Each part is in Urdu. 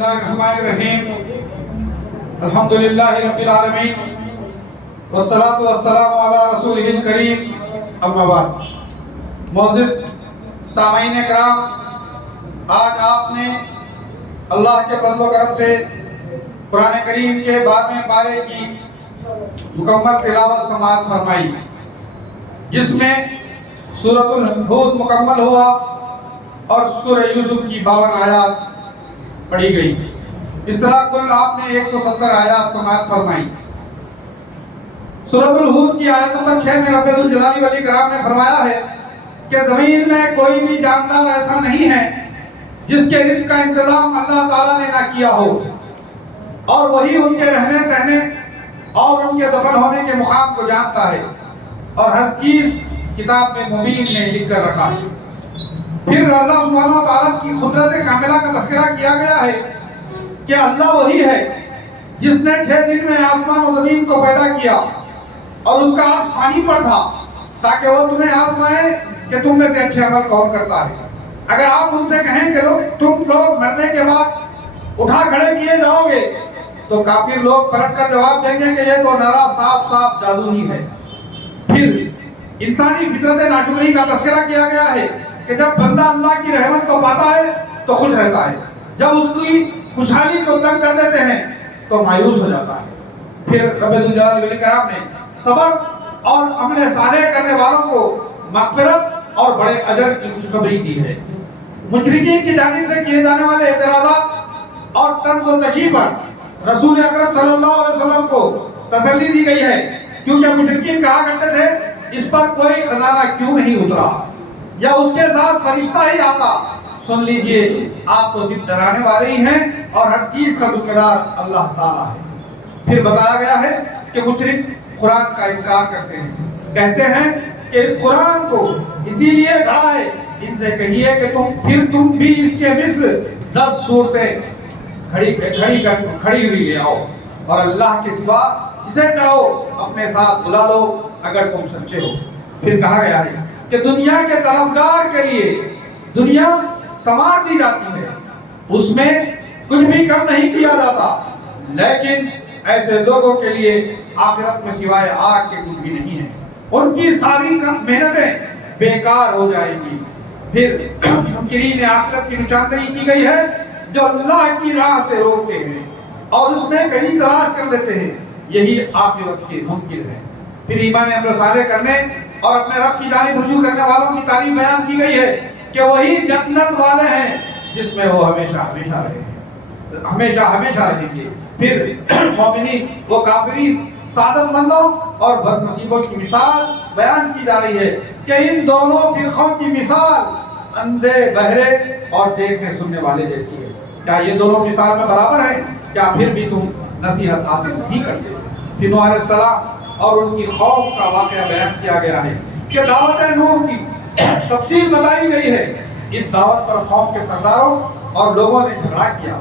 اللہ الرحمن الرحیم الحمدللہ رب العالمین والصلاة والسلام علی رسولہ الکریم اما بعد۔ معزز سامعین کرام، آج آپ نے اللہ کے فضل و کرم سے قرآن کریم کے 12ویں پارے کی مکمل تلاوت سماعت فرمائی، جس میں سورۃ الہود مکمل ہوا اور سورہ یوسف کی 52 آیات پڑھی گئی۔ اس طرح کل آپ نے 170 آیات سماعت فرمائی۔ سورۃ الہود کی آیت نمبر 6 میں رب الجلال والاکرام نے فرمایا ہے کہ زمین میں کوئی بھی جاندار ایسا نہیں ہے جس کے رزق کا انتظام اللہ تعالیٰ نے نہ کیا ہو، اور وہی ان کے رہنے سہنے اور ان کے دفن ہونے کے مقام کو جانتا ہے، اور ہر چیز کتاب میں مبین میں لکھ کر رکھا ہے۔ پھر اللہ سبحانہ و تعالیٰ کی قدرت کاملہ کا تذکرہ کیا گیا ہے کہ اللہ وہی ہے جس نے 6 دن میں آسمان و زمین کو پیدا کیا، اور اس کا عرش پانی پر تھا تاکہ وہ تمہیں آزمائے کہ تم میں سے اچھے عمل کون کرتا ہے۔ اگر آپ ان سے کہیں کہ تم لوگ مرنے کے بعد اٹھا کھڑے کیے جاؤ گے، تو کافر لوگ پلٹ کر جواب دیں گے کہ یہ تو نرا صاف صاف جادو ہی ہے۔ پھر انسانی فطرت ناشکری کا تذکرہ کیا گیا ہے کہ جب بندہ اللہ کی رحمت کو پاتا ہے تو خوش رہتا ہے، جب اس کی خوشحالی کو تنگ کر دیتے ہیں تو مایوس ہو جاتا ہے۔ پھر رب الجلال والاکرام نے صبر اور عمل صالح کرنے والوں کو مغفرت اور بڑے اجر کی خوشخبری دی ہے۔ مشرکین کی جانب سے کیے جانے والے اعتراضات اور تنز و تشیع پر رسول اکرم صلی اللہ علیہ وسلم کو تسلی دی گئی ہے، کیونکہ مشرکین کہا کرتے تھے اس پر کوئی خزانہ کیوں نہیں اترا یا اس کے ساتھ فرشتہ ہی آتا۔ سن لیجئے، آپ تو صرف ڈرانے والے ہی ہیں اور ہر چیز کا ذمہ دار اللہ تعالیٰ ہے۔ پھر بتایا گیا ہے کہ مشرک قرآن کا انکار کرتے ہیں، کہتے ہیں کہ اس قرآن کو اسی لیے گھڑا ہے۔ ان سے کہیے کہ تم بھی اس کے مثل 10 صورتیں کھڑی ہوئی لے آؤ، اور اللہ کے سوا جسے چاہو اپنے ساتھ بلا لو اگر تم سچے ہو۔ پھر کہا گیا ہے کہ دنیا کے طلبگار کے لیے دنیا سنوار دی جاتی ہے، اس میں کچھ بھی کم نہیں کیا جاتا، لیکن ایسے لوگوں کے لیے آخرت میں سوائے آگ کے کچھ بھی نہیں ہے، ان کی ساری محنتیں بیکار ہو جائیں گی۔ پھر منکرین آخرت کی نشاندہی کی گئی ہے جو اللہ کی راہ سے روکتے ہیں اور اس میں کہیں تلاش کر لیتے ہیں، یہی عاقبت کے منکر ہیں۔ پھر ایمان عمل صالح کرنے اور اپنے رب کی جانب رجوع کرنے والوں کی تعریف بیان کی گئی ہے کہ وہی جنت والے ہیں جس میں وہ ہمیشہ رہیں گے۔ پھر مومنین و کافرین، سعادت مندوں اور بد نصیبوں کی مثال بیان کی جا رہی ہے کہ ان دونوں فرقوں کی مثال اندھے بہرے اور دیکھنے سننے والے جیسی ہے۔ کیا یہ دونوں مثال میں برابر ہیں؟ کیا پھر بھی تم نصیحت حاصل نہیں کرتے؟ پھر نوح علیہ السلام اور ان کی خوف کا واقعہ بیان کیا گیا ہے کہ دعوت نوح کی تفصیل بتائی گئی ہے۔ اس دعوت پر قوم کے سرداروں اور لوگوں نے جھگڑا کیا۔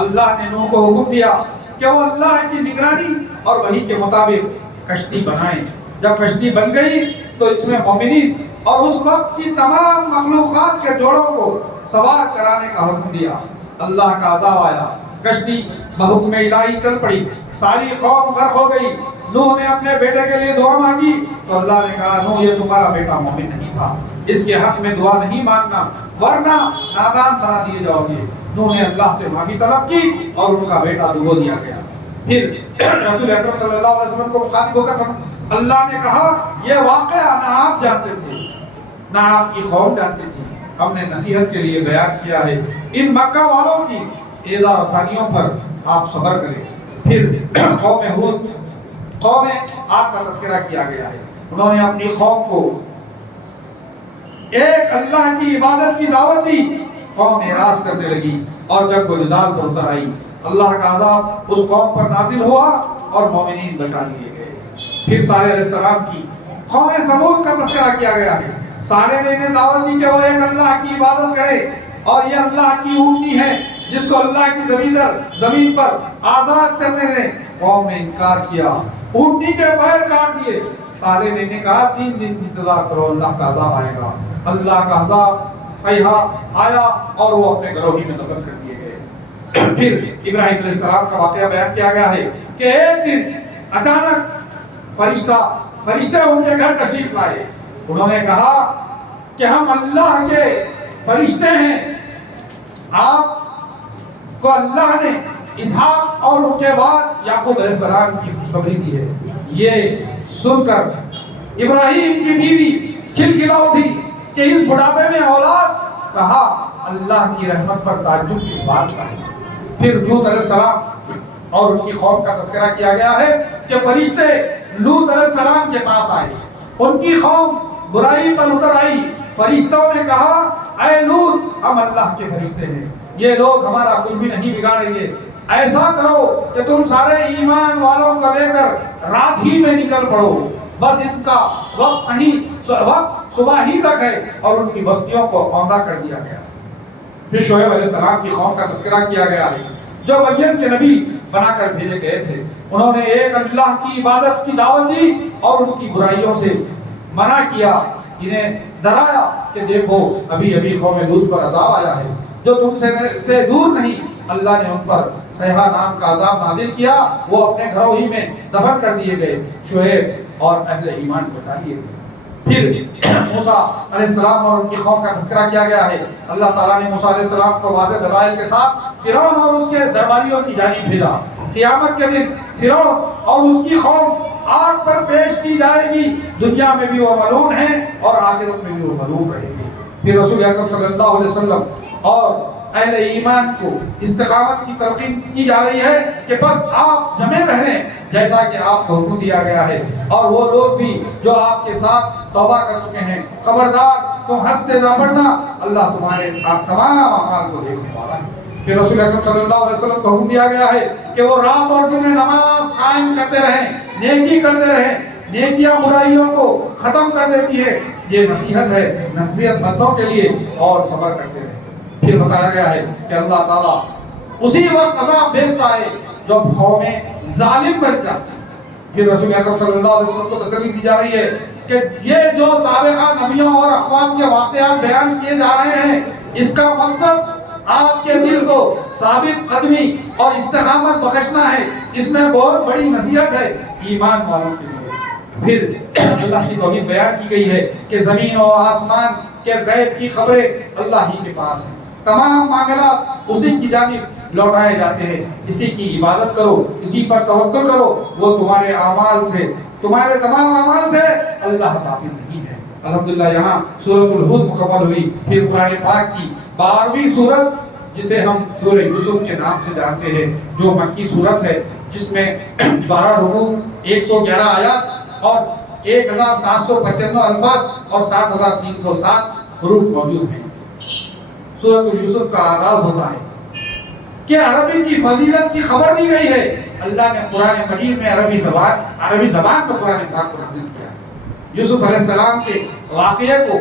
اللہ نے نوح کو حکم دیا کہ وہ اللہ کی نگرانی اور وحی کے مطابق کشتی بنائیں۔ جب کشتی بن گئی تو اس میں مومنین اور اس وقت کی تمام مخلوقات کے جوڑوں کو سوار کرانے کا حکم دیا۔ اللہ کا عذاب آیا، کشتی بحکم الہی چل پڑی، ساری قوم غرق ہو گئی۔ نوح نے اپنے بیٹے کے لیے دعا مانگی تو اللہ نے کہا نوح یہ تمہارا بیٹا مومن نہیں تھا، اس کے حق میں دعا نہیں مانگنا ورنہ نادان بنا دیے جاؤ گے۔ نوح نے اللہ سے معافی طلب کی اور ان کا بیٹا ڈبو دیا گیا۔ پھر رسول اکرم صلی اللہ علیہ وسلم کو مخاطب ہو کر اللہ نے کہا یہ واقعہ نہ آپ جانتے تھے نہ آپ کی قوم جانتی تھی، ہم نے نصیحت کے لیے بیان کیا ہے۔ ان مکہ والوں کی ایذا رسانیوں پر آپ صبر کریں۔ پھر قوم عاد کا تذکرہ کیا گیا ہے۔ انہوں نے اپنی قوم کو ایک اللہ کی عبادت کی دعوت دی، قوم اعراض کرنے لگی اور جب وہ جدال پر اتر آئی، اللہ کا عذاب اس قوم پر نازل ہوا اور مومنین بچا لیے گئے۔ پھر صالح علیہ السلام کی قوم سمود کا تذکرہ کیا گیا ہے۔ صالح نے انہیں دعوت دی کہ وہ ایک اللہ کی عبادت کرے، اور یہ اللہ کی اونٹنی ہے جس کو اللہ کی زمین پر آزاد کرنے دیں۔ قوم نے انکار کیا، اونٹنی کے پیر کاٹ دیے۔ صالح نے کہا 3 دن انتظار کرو، اللہ کا عذاب آئے گا۔ اللہ کا عذاب صیحہ آیا اور وہ اپنے گروہی میں دفن کر دیے گئے۔ پھر ابراہیم علیہ السلام کا واقعہ بیان کیا گیا ہے کہ ایک دن اچانک فرشتے ان کے گھر تشریف لائے. انہوں نے کہا کہ ہم اللہ کے فرشتے ہیں, آپ کو اللہ نے اسحاق اور ان کے بعد یعقوب علیہ السلام کی خوشخبری دی ہے. یہ سن کر ابراہیم کی بیوی کھلکھلا اٹھی کہ اس بڑھاپے میں اولاد. کہا اللہ کی رحمت پر تعجب کی بات ہے. پھر لوط علیہ السلام اور ان کی قوم کا تذکرہ کیا گیا ہے کہ فرشتے لوط علیہ السلام کے پاس آئے, ان کی قوم برائی پر اتر آئی. فرشتوں نے کہا اے لوط ہم اللہ کے فرشتے ہیں, یہ لوگ ہمارا کچھ بھی نہیں بگاڑیں گے. ایسا کرو کہ تم سارے ایمان والوں کو لے کر رات ہی میں نکل پڑو, بس ان کا وقت صبح ہی تک ہے. اور ان کی بستیوں کو اوندا کر دیا گیا. پھر شعیب علیہ السلام کی قوم کا تذکرہ کیا گیا ہے جو مدین کے نبی بنا کر بھیجے گئے تھے. انہوں نے ایک اللہ کی عبادت کی دعوت دی اور ان کی برائیوں سے منع کیا, انہیں ڈرایا کہ دیکھو ابھی ابھی قوم لوط پر عذاب آیا ہے جو تم سے دور نہیں. اللہ نے ان پر صیحہ نام کا عذاب نازل کیا, وہ اپنے گھروں ہی میں دفن کر دیے گئے. شعیب اور اہل ایمان کو بتا دیے گئے. پھر موسیٰ علیہ السلام اور ان کی قوم کا تذکرہ کیا گیا ہے. اللہ تعالیٰ نے موسیٰ علیہ السلام کو واضح دلائل کے ساتھ فرعون اور اس کے درباریوں کی جانب بھیجا. قیامت کے دن فرعون اور اس کی قوم آگ پر پیش کی جائے گی. دنیا میں بھی وہ ملعون ہیں اور آخرت میں بھی وہ ملعون رہیں گے. پھر رسول اکرم صلی اللہ علیہ وسلم اور اہل ایمان کو استقامت کی تلقین کی جا رہی ہے کہ بس آپ جمے رہیں جیسا کہ آپ کو حکم دیا گیا ہے, اور وہ لوگ بھی جو آپ کے ساتھ توبہ کر چکے ہیں. خبردار تم حد سے نہ بڑھنا, اللہ تمہارے تمام اعمال کو دیکھنے والا ہے. پھر رسول اکرم صلی اللہ علیہ وسلم کو حکم دیا گیا ہے کہ وہ رات اور دن میں نماز قائم کرتے رہیں, نیکی کرتے رہیں. نیکیاں برائیوں کو ختم کر دیتی ہے. یہ نصیحت ہے نصیحت مندوں کے لیے, اور صبر کرتے رہیں. پھر بتایا گیا ہے کہ اللہ تعالیٰ اسی وقت عذاب بھیجتا ہے جب قومیں ظالم بن جاتی ہیں. پھر رسول اکرم صلی اللہ علیہ وسلم کو تسلی دی جا رہی ہے کہ یہ جو سابقہ نبیوں اور اقوام کے واقعات بیان کیے جا رہے ہیں, اس کا مقصد آپ کے دل کو ثابت قدمی اور استقامت بخشنا ہے. اس میں بہت بڑی نصیحت ہے ایمان والوں کے لیے. پھر اللہ کی توحید بیان کی گئی ہے کہ زمین اور آسمان کے غیب کی خبریں اللہ ہی کے پاس ہیں. تمام معاملات اسی کی جانب لوٹائے جاتے ہیں. اسی کی عبادت کرو, اسی پر توکل کرو. وہ تمہارے اعمال سے, تمہارے تمام اعمال سے اللہ غافل نہیں ہے. الحمدللہ یہاں سورۃ الہود مکمل ہوئی. پھر قرآن پاک کی 12ویں سورت جسے ہم سورہ یوسف کے نام سے جانتے ہیں, جو مکی سورت ہے, جس میں 12 رکوع, 111 آیات اور 1795 الفاظ اور 7307 حروف موجود ہیں. سورۃ یوسف کا آغاز ہوتا ہے کہ عربی کی فضیلت کی خبر دی گئی ہے. اللہ نے قرآن مجید میں عربی زبان میں قرآن پاک کو نازل کیا. یوسف علیہ السلام کے واقعے کو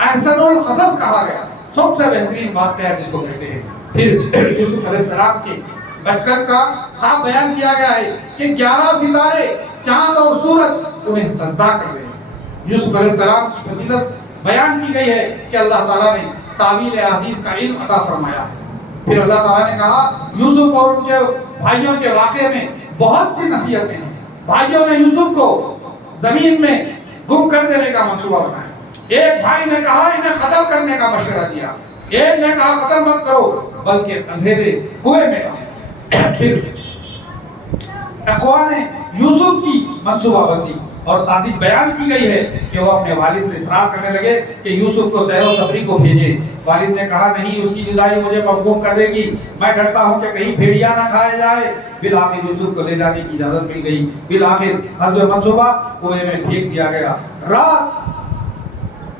احسن القصص کہا گیا, سب سے بہترین واقعہ جس کو کہتے ہیں. پھر یوسف علیہ السلام کے بچپن کا خواب بیان کیا گیا ہے کہ 11 ستارے, چاند اور سورج انہیں سجدہ کر رہے ہیں. یوسف علیہ السلام کی فضیلت بیان کی گئی ہے کہ اللہ تعالیٰ نے تعویل احادیث کا علم عطا فرمایا ہے. پھر اللہ تعالیٰ نے کہا یوسف اور ان کے بھائیوں کے واقعے میں بہت سی نصیحتیں ہیں. بھائیوں نے یوسف کو زمین میں گم کر دینے کا منصوبہ بنایا. ایک بھائی نے کہا انہیں قتل کرنے کا مشورہ دیا, ایک نے کہا قتل مت کرو بلکہ اندھیرے کنویں میں ڈالو. پھر اخوان یوسف کی منصوبہ بندی اور سازش بیان کی گئی ہے کہ وہ اپنے والد سے اصرار کرنے لگے کہ یوسف کو سیر و تفریح کو بھیجے. والد نے کہا نہیں, اس کی جدائی مجھے محکوم کر دے گی, میں ڈرتا ہوں کہ کہیں بھیڑیا نہ کھائے جائے. بالآخر یوسف کو لے جانے کی اجازت مل گئی. بالآخر حسب منصوبہ کنویں میں پھینک دیا گیا. رات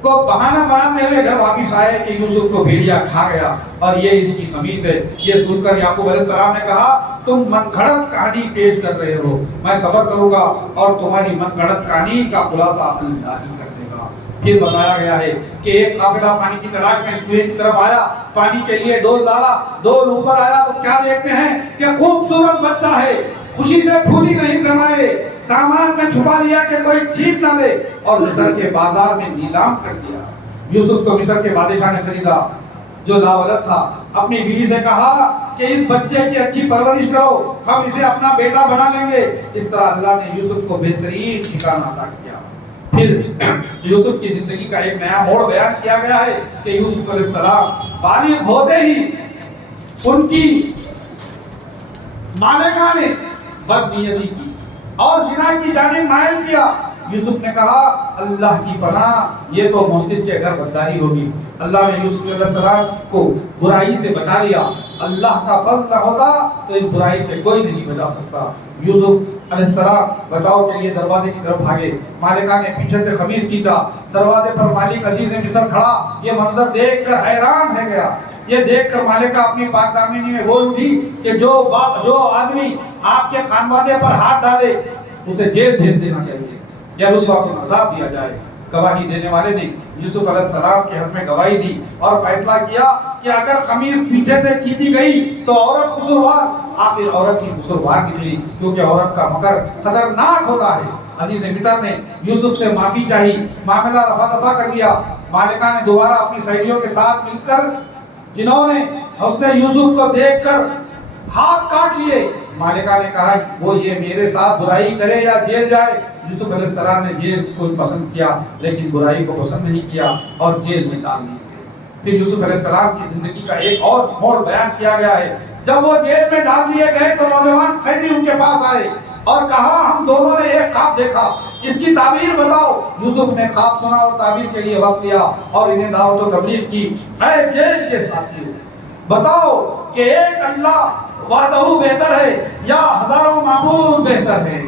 کو بہانہ بناتے ہوئے گھر واپس آئے کہ یوسف کو بھیڑیا کھا گیا اور یہ اس کی قمیص ہے. یہ سن کر یعقوب علیہ السلام نے کہا تم من گھڑت کہانی پیش کر رہے ہو, میں صبر کروں گا اور تمہاری من گھڑت کہانی کا خلاصہ اللہ ہی کر دے گا. پھر بتایا گیا ہے کہ ایک قافلہ پانی کی تلاش میں کنویں کی طرف آیا, پانی کے لیے ڈول ڈالا, ڈول اوپر آیا تو کیا دیکھتے ہیں کہ خوبصورت بچہ ہے. خوشی سے پھولی نہیں سمائے, سامان میں چھپا لیا کہ کوئی چھین نہ لے اور مصر کے بازار میں نیلام کر دیا. یوسف کو مصر کے بادشاہ نے خریدا جو لاولد تھا. اپنی بیوی سے کہا کہ کہ اس بچے کی اچھی پرورش کرو، ہم اسے اپنا بیٹا بنا لیں گے۔ اس طرح اللہ نے یوسف کو بہترین ٹھکانہ عطا کیا۔ پھر یوسف کی زندگی کا ایک نیا موڑ بیان کیا گیا ہے کہ یوسف علیہ السلام بالغ ہوتے ہی ان کی مالکہ نے بدنیتی کی اور زنا کی جانب مائل کیا۔ یوسف نے کہا اللہ کی پناہ، یہ تو محسن کے گھر غداری ہوگی۔ اللہ نے یوسف علیہ السلام کو برائی سے بچا لیا۔ اللہ کا فضل نہ ہوتا تو اس برائی سے کوئی نہیں بچا سکتا۔ یوسف علیہ السلام بچاؤ کے لیے دروازے کی طرف بھاگے۔ مالکہ نے پیچھے سے قمیص کھینچا، دروازے پر مالک عزیز مصر کھڑا یہ منظر دیکھ کر حیران رہ گیا۔ یہ دیکھ کر مالکہ اپنی پاک دامنی میں بول اٹھی کہ جو آدمی آپ کے خانوادے پر ہاتھ ڈالے اسے جیل بھیج دینا چاہیے یا رسوا کو عذاب دیا جائے۔ گواہی دینے والے نے یوسف علیہ السلام کے حق میں گواہی دی اور فیصلہ کیا کہ اگر قمیص پیچھے سے کھینچی گئی تو عورت قصوروار، آخر عورت ہی قصوروار نکلی، کیونکہ عورت کا مکر خطرناک ہوتا ہے۔ عزیز مصر نے یوسف سے معافی چاہی، معاملہ رفع دفع کر دیا۔ مالکہ نے دوبارہ اپنی سہیلیوں کے ساتھ مل کر جنہوں نے حسن یوسف کو دیکھ کر ہاتھ کاٹ لیے، مالکہ نے کہا وہ یہ میرے ساتھ برائی کرے یا جیل جائے۔ یوسف علیہ السلام نے جیل کو پسند کیا لیکن برائی کو پسند نہیں کیا اور جیل میں ڈال دیے۔ پھر یوسف علیہ السلام کی زندگی کا ایک اور موڑ بیان کیا گیا ہے۔ جب وہ جیل میں ڈال دیے گئے تو نوجوان قیدی ان کے پاس آئے اور کہا ہم دونوں نے ایک خواب دیکھا، اس کی تعبیر بتاؤ۔ یوسف نے خواب سنا اور تعبیر کے لیے وقت لیا اور انہیں دعوت و تبلیغ کی۔ اے جیل کے ساتھیوں، بتاؤ کہ ایک اللہ وحدہ بہتر ہے یا ہزاروں معبود بہتر ہے؟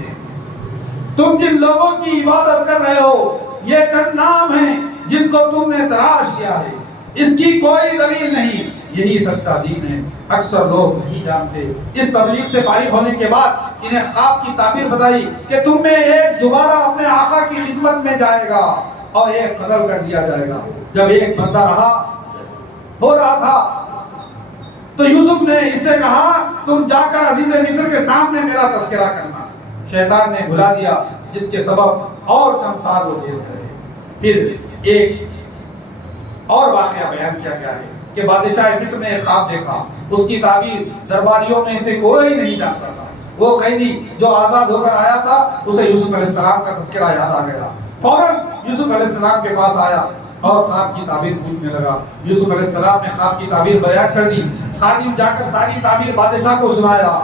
تم جن لوگوں کی عبادت کر رہے ہو یہ کنام ہیں جن کو تم نے تراش کیا ہے، اس کی کوئی دلیل نہیں، یہی سچا دین ہے۔ اکثر لوگ نہیں جانتے۔ اس تبلیغ سے فارغ ہونے کے بعد انہیں خواب کی تعبیر بتائی کہ تم میں ایک دوبارہ اپنے آقا کی خدمت میں جائے گا اور ایک قتل کر دیا جائے گا۔ جب ایک بندہ ہو رہا تھا تو یوسف نے اس سے کہا تم جا کر عزیز مصر کے سامنے میرا تذکرہ کرنا۔ شیطان نے بھلا دیا جس کے سبب اور چند سال وہ جیل میں رہے۔ پھر ایک اور واقعہ بیان کیا گیا ہے کہ بادشاہ مصر نے ایک خواب دیکھا، اس کی تعبیر درباریوں میں سے کوئی نہیں جانتا تھا۔ وہ قیدی جو آزاد ہو کر آیا تھا اسے یوسف علیہ السلام کا تذکرہ یاد آ گیا، فوراً یوسف علیہ السلام کے پاس آیا اور خواب کی تعبیر پوچھنے لگا۔ یوسف علیہ السلام نے خواب کی تعبیر بیان کر دی۔ خادم جا کر ساری تعبیر بادشاہ کو سنایا۔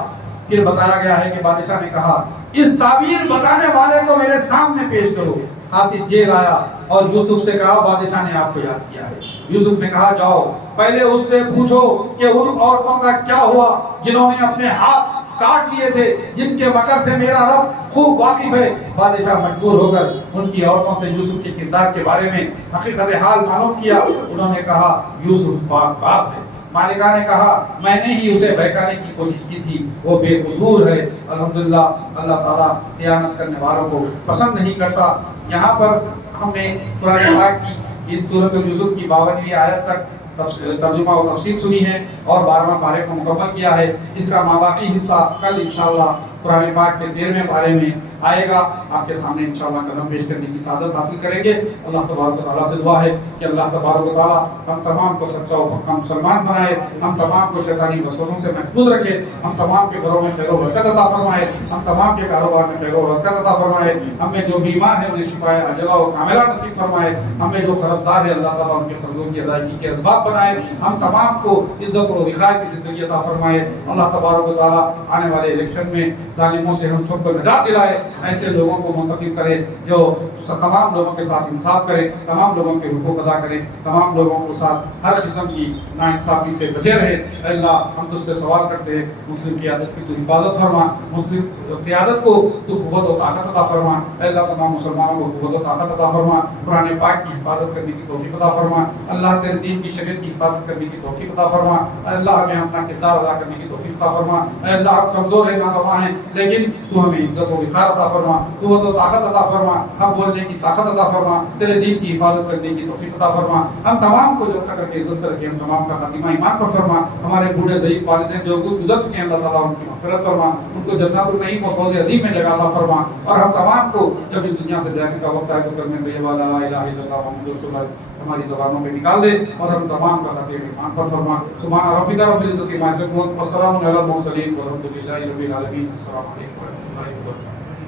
پھر بتایا گیا ہے کہ بادشاہ نے کہا اس تعبیر بتانے والے کو میرے سامنے پیش کرو۔ قاصد جیل آیا اور یوسف سے کہا بادشاہ نے آپ کو یاد کیا ہے۔ یوسف نے کہا جاؤ پہلے اس سے پوچھو کہ ان عورتوں کا کیا ہوا جنہوں نے اپنے ہاتھ کاٹ لیے تھے، جن کے مکر سے میرا رب خوب واقف ہے۔ بادشاہ مجبور ہو کر ان کی عورتوں سے یوسف کے کردار کے بارے میں حقیقت حال معلوم کیا۔ انہوں نے کہا یوسف پاک باز ہے۔ مالکہ نے کہا میں نے ہی اسے بہکانے کی کوشش کی تھی، وہ بے قصور ہے۔ الحمدللہ اللہ تعالیٰ خیانت کرنے والوں کو پسند نہیں کرتا۔ یہاں پر ہم نے قرآن پاک کی اس سورۃ یوسف کی 52ویں آیت تک ترجمہ و تفسیر سنی ہے اور 12واں پارے کو مکمل کیا ہے۔ اس کا ماباقی حصہ کل انشاءاللہ قرآن پاک کے 13ویں پارے میں آئے گا۔ آپ کے سامنے انشاءاللہ قدم پیش کرنے کی سعادت حاصل کریں گے۔ اللہ تبارک و تعالیٰ سے دعا ہے کہ اللہ تبارک و تعالیٰ ہم تمام کو سچا و پکا مسلمان بنائے، ہم تمام کو شیطانی وسوسوں سے محفوظ رکھے، ہم تمام کے گھروں میں خیر و برکت عطا فرمائے، ہم تمام کے کاروبار میں خیر و برکت عطا فرمائے، ہم میں جو بیمار ہیں انہیں شفا عاجلہ و کاملہ نصیب فرمائے، ہم میں جو قرضدار ہیں اللہ تعالیٰ ان کے قرضوں کی ادائیگی کے اسباب بنائے، ہم تمام کو عزت و وقار کی زندگی عطا فرمائے۔ اللہ تبارک و تعالیٰ آنے والے الیکشن میں ظالموں سے ہم سب کو نجات دلائے، ایسے لوگوں کو منتخب کرے جو تمام لوگوں کے ساتھ انصاف کرے، تمام لوگوں کے حقوق ادا کرے، تمام لوگوں کے ساتھ ہر قسم کی ناانصافی سے بچے رہے۔ اے اللہ ہم تجھ سے سوال کرتے ہیں مسلم قیادت کی تو حفاظت فرما، مسلم قیادت کو تو قوت و طاقت عطا فرما۔ اے اللہ تمام مسلمانوں کو قوت و طاقت عطا فرما، قرآن پاک کی حفاظت کرنے کی توفیق عطا فرما، اللہ تیرے دین کی شریعت کی حفاظت کرنے کی توفیق عطا فرما۔ اے اللہ ہمیں اپنا کردار ادا کرنے کی توفیق عطا فرما۔ اے اللہ ہم کمزور ہیں، ناتواں ہیں، لیکن تو ہمیں عزت و وقار عطا فرما، قوت و طاقت عطا فرما، ہم بولنے کی طاقت عطا فرما، تیرے دین کی حفاظت کرنے کی توفیق عطا فرما، ہم تمام کو جو کر کے عزت رکھے، ہم تمام کا خاتمہ ایمان پر فرما، ہمارے بوڑھے ضعیف والدین جو گزر چکے ہیں اللہ تعالیٰ ان کی مغفرت فرما، ان کو جنات النعیم و فوز عظیم میں جگہ عطا فرما، اور ہم تمام کو جب اس دنیا سے جانے کا وقت آئے تو کلمہ طیبہ لا الہ الا اللہ محمد رسول اللہ ہماری زبانوں پہ نکال دے، اور ہم تمام کا خاتمہ ایمان پر فرما۔ سبحان ربک رب العزت عما یصفون وسلام علی المرسلین والحمد للہ رب العالمین۔ السلام علیکم ورحمۃ اللہ وبرکاتہ۔